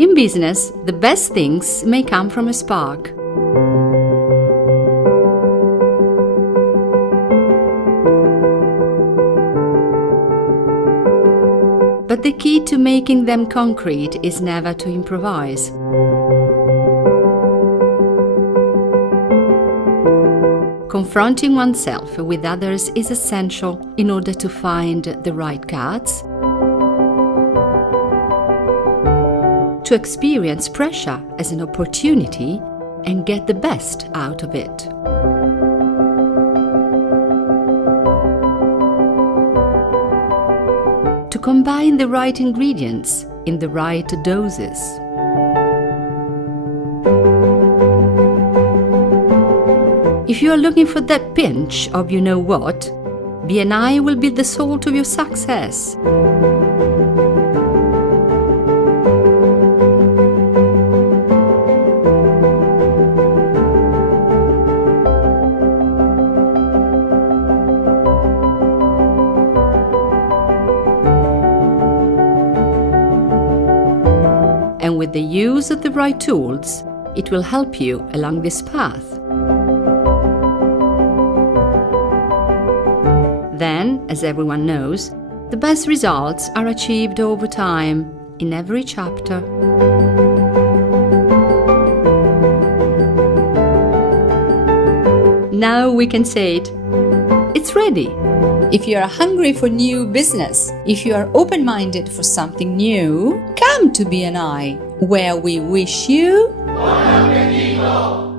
In business, the best things may come from a spark. But the key to making them concrete is never to improvise. Confronting oneself with others is essential in order to find the right guts, to experience pressure as an opportunity and get the best out of it. To combine the right ingredients in the right doses. If you are looking for that pinch of you know what, BNI will be the salt of your success. And with the use of the right tools, it will help you along this path. Then, as everyone knows, the best results are achieved over time, in every chapter. Now we can say it. It's ready. If you are hungry for new business, if you are open-minded for something new, come to BNI, where we wish you Buon appetito!